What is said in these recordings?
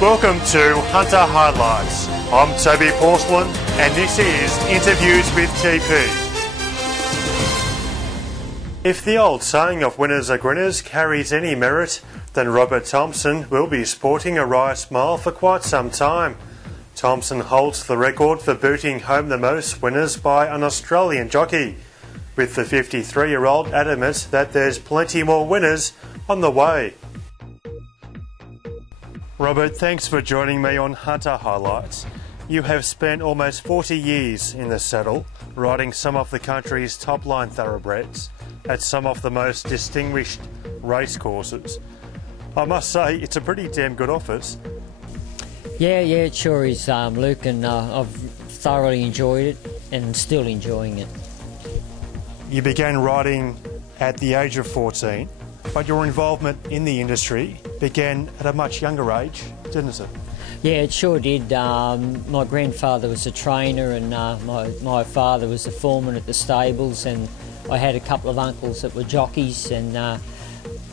Welcome to Hunter Highlights. I'm Toby Porcelain and this is Interviews with TP. If the old saying of winners are grinners carries any merit, then Robert Thompson will be sporting a wry smile for quite some time. Thompson holds the record for booting home the most winners by an Australian jockey, with the 53-year-old adamant that there's plenty more winners on the way. Robert, thanks for joining me on Hunter Highlights. You have spent almost 40 years in the saddle, riding some of the country's top-line thoroughbreds at some of the most distinguished racecourses. I must say, it's a pretty damn good office. Yeah, it sure is, Luke, and I've thoroughly enjoyed it and still enjoying it. You began riding at the age of 14, but your involvement in the industry began at a much younger age, didn't it? Yeah, it sure did. My grandfather was a trainer and my father was a foreman at the stables, and I had a couple of uncles that were jockeys, and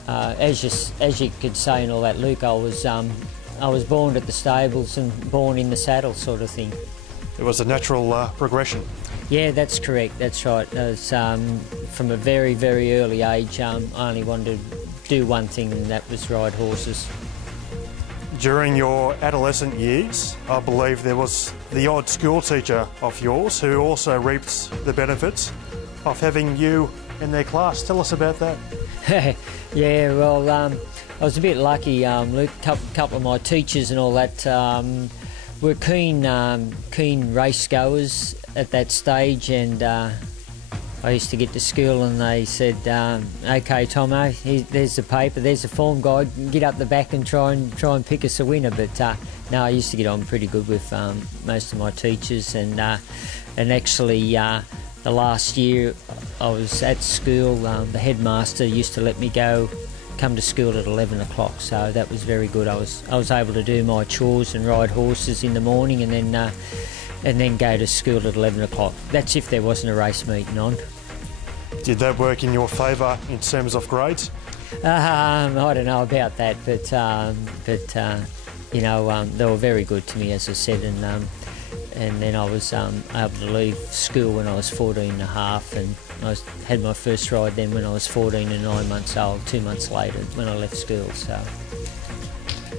as you could say and all that, Luke, I was born at the stables and born in the saddle sort of thing. It was a natural progression. Yeah, that's correct, that's right. I was, from a very, very early age, I only wanted to do one thing, and that was ride horses. During your adolescent years, I believe there was the odd school teacher of yours who also reaped the benefits of having you in their class. Tell us about that. Yeah, well, I was a bit lucky, Luke. A couple of my teachers and all that were keen race goers at that stage, and I used to get to school and they said, "Okay, Tomo, there's the paper, there's the form guide. Get up the back and try and pick us a winner." But no, I used to get on pretty good with most of my teachers, and actually the last year I was at school, the headmaster used to let me come to school at 11 o'clock, so that was very good. I was able to do my chores and ride horses in the morning, and then go to school at 11 o'clock. That's if there wasn't a race meeting on. Did that work in your favour in terms of grades? I don't know about that, but you know, they were very good to me, as I said, and then I was able to leave school when I was 14 and a half, and I had my first ride then when I was 14 and 9 months old, 2 months later when I left school. So.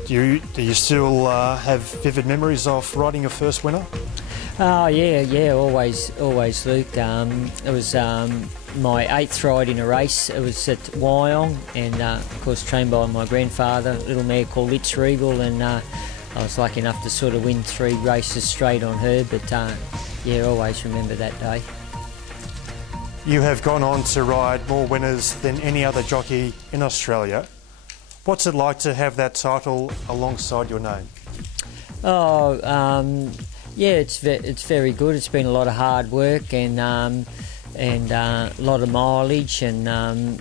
Do you still have vivid memories of riding your first winner? Oh yeah, always, Luke. It was my 8th ride in a race. It was at Wyong, and of course trained by my grandfather, a little mare called Litz Regal, and I was lucky enough to sort of win 3 races straight on her. But yeah, always remember that day. You have gone on to ride more winners than any other jockey in Australia. What's it like to have that title alongside your name? Oh, yeah, it's very good. It's been a lot of hard work and a lot of mileage and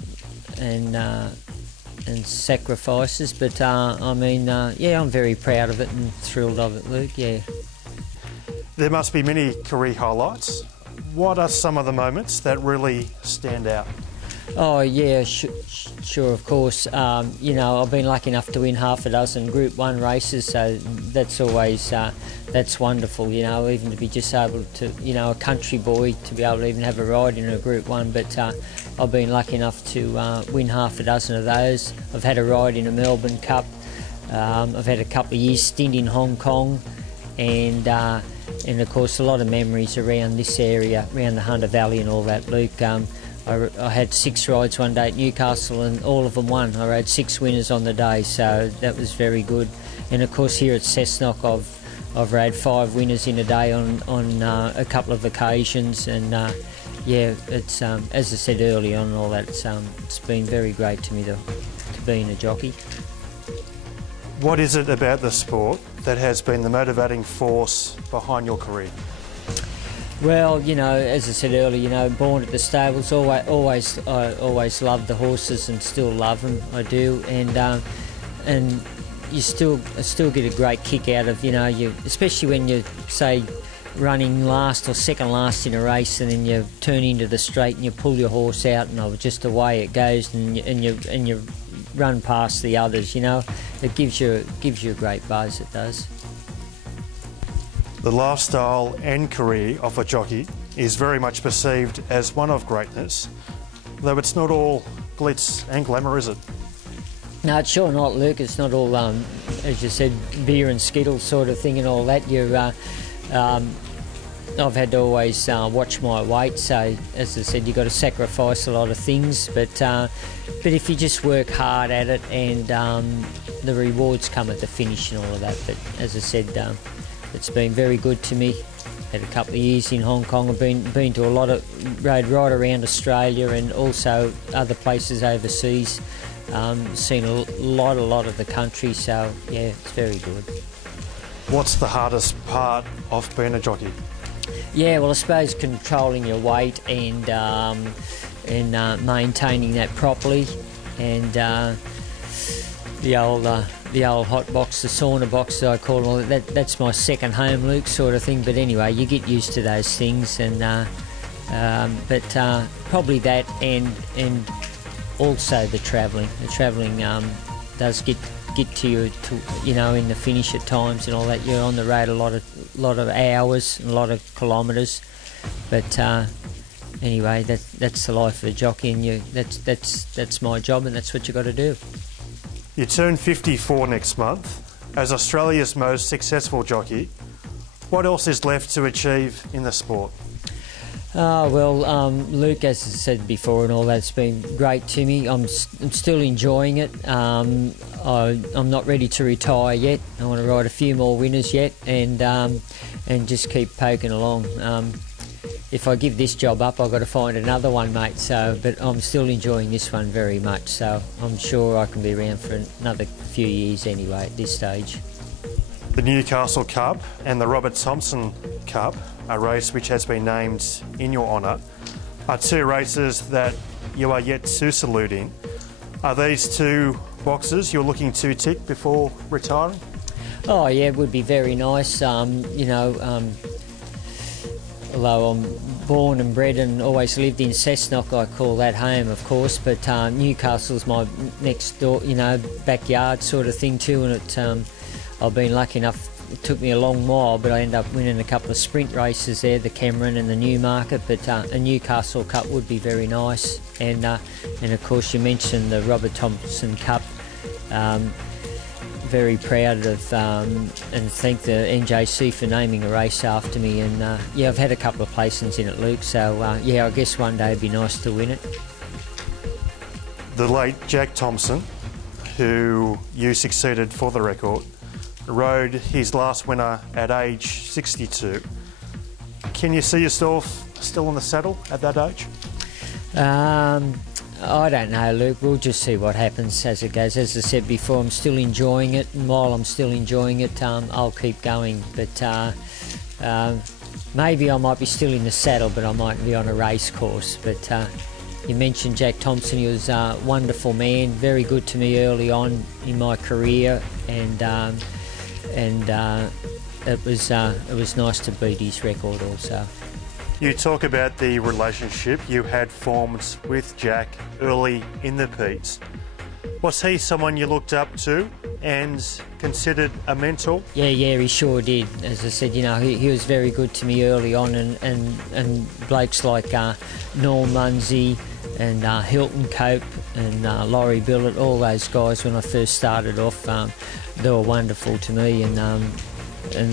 sacrifices. But I mean, yeah, I'm very proud of it and thrilled of it, Luke. Yeah. There must be many career highlights. What are some of the moments that really stand out? Oh yeah, sure, of course. You know, I've been lucky enough to win half a dozen Group 1 races, so that's always that's wonderful. You know, even to be just able to, you know, a country boy to be able to even have a ride in a Group 1. But I've been lucky enough to win half a dozen of those. I've had a ride in a Melbourne Cup. I've had a couple of years stint in Hong Kong, and of course a lot of memories around this area, around the Hunter Valley and all that, Luke. I had 6 rides one day at Newcastle and all of them won. I rode 6 winners on the day, so that was very good. And of course here at Cessnock I've rode 5 winners in a day on a couple of occasions, and yeah, it's as I said early on and all that, it's been very great to me to be in a jockey. What is it about the sport that has been the motivating force behind your career? Well, you know, as I said earlier, you know, born at the stables, I always loved the horses and still love them. I do, and you still get a great kick out of, you know, especially when you say running last or second last in a race, and then you turn into the straight and you pull your horse out, and just away it goes, and you're run past the others. You know, it gives you a great buzz. It does. The lifestyle and career of a jockey is very much perceived as one of greatness, though it's not all glitz and glamour, is it? No, it's sure not, Luke. It's not all, as you said, beer and skittles sort of thing and all that. I've had to always watch my weight, so as I said, you've got to sacrifice a lot of things, but if you just work hard at it, and the rewards come at the finish and all of that. But as I said, it's been very good to me. Had a couple of years in Hong Kong. I've been to a lot of rode right around Australia and also other places overseas. Seen a lot of the country, so yeah, it's very good. What's the hardest part of being a jockey? Yeah, well, I suppose controlling your weight and maintaining that properly, and the old hot box, the sauna box, as I call it. That's my second home, Luke, sort of thing. But anyway, you get used to those things, and probably that, and also the travelling. The travelling does get to you, you know, in the finish at times and all that. You're on the road a lot of hours, and a lot of kilometres. But anyway, that's the life of a jockey, and that's my job, and that's what you got to do. You turn 54 next month. As Australia's most successful jockey, what else is left to achieve in the sport? Luke, as I said before and all that, it's been great to me. I'm still enjoying it. I'm not ready to retire yet. I want to ride a few more winners yet, and just keep poking along. If I give this job up, I've got to find another one, mate. But I'm still enjoying this one very much. So I'm sure I can be around for another few years anyway at this stage. The Newcastle Cup and the Robert Thompson Cup, a race which has been named in your honour, are two races that you are yet to salute in. Are these two boxes you're looking to tick before retiring? Oh yeah, it would be very nice. Although I'm born and bred and always lived in Cessnock, I call that home, of course. But Newcastle's my next door, backyard sort of thing too. And I've been lucky enough. It took me a long while, but I ended up winning a couple of sprint races there, the Cameron and the Newmarket. But a Newcastle Cup would be very nice. And of course, you mentioned the Robert Thompson Cup. Very proud of and thank the NJC for naming a race after me. And I've had a couple of placings in it, Luke. So I guess one day it'd be nice to win it. The late Jack Thompson, who you succeeded for the record, rode his last winner at age 62. Can you see yourself still in the saddle at that age? I don't know, Luke. We'll just see what happens as it goes. As I said before, I'm still enjoying it, and while I'm still enjoying it, I'll keep going. But maybe I might be still in the saddle, but I might be on a race course. But you mentioned Jack Thompson. He was a wonderful man, very good to me early on in my career, and it was nice to beat his record also. You talk about the relationship you had formed with Jack early in the piece. Was he someone you looked up to and considered a mentor? Yeah, he sure did. As I said, he was very good to me early on, and blokes like Norm Munsey and Hilton Cope and Laurie Billett, all those guys when I first started off, they were wonderful to me, and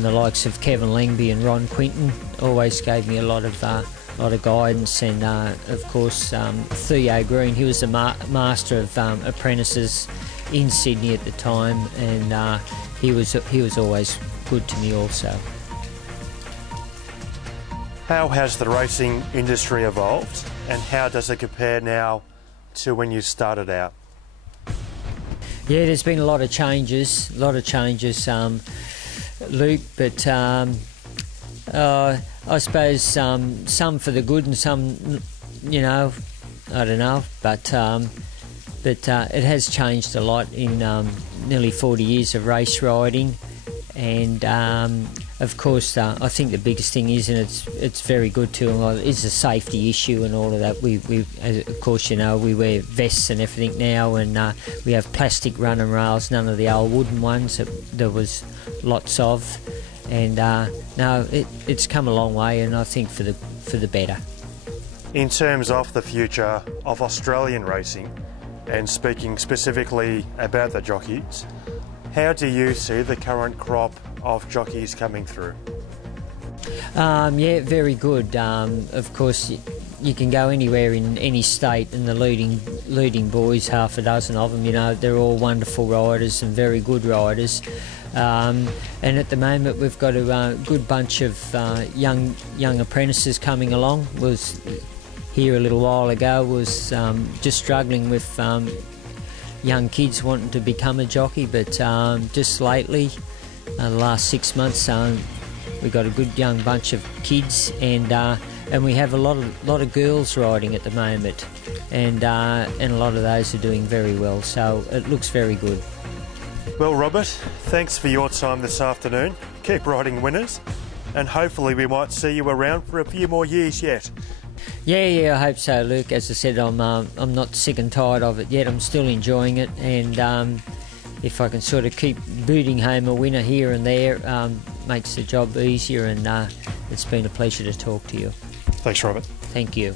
the likes of Kevin Langby and Ron Quinton always gave me a lot of guidance, and of course Theo Green, he was the master of apprentices in Sydney at the time, and he was always good to me also. How has the racing industry evolved, and how does it compare now to when you started out? Yeah, there's been a lot of changes, Luke, but I suppose some for the good and some, I don't know, but it has changed a lot in nearly 40 years of race riding, And of course, I think the biggest thing is, and it's very good too, is a safety issue and all of that. We of course, you know, we wear vests and everything now, and we have plastic running rails, none of the old wooden ones that there was lots of. And no, it's come a long way, and I think for the better. In terms of the future of Australian racing, and speaking specifically about the jockeys, how do you see the current crop of jockeys coming through? Yeah, very good. Of course, you can go anywhere in any state, and the leading boys, half a dozen of them, you know, they're all wonderful riders and very good riders. And at the moment, we've got a good bunch of young apprentices coming along. Was here a little while ago, was just struggling with young kids wanting to become a jockey, but just lately, the last 6 months, we've got a good young bunch of kids, and we have a lot of girls riding at the moment, and a lot of those are doing very well. So it looks very good. Well, Robert, thanks for your time this afternoon. Keep riding winners, and hopefully we might see you around for a few more years yet. Yeah, I hope so, Luke. As I said, I'm not sick and tired of it yet. I'm still enjoying it, and if I can sort of keep booting home a winner here and there, makes the job easier, and it's been a pleasure to talk to you. Thanks, Robert. Thank you.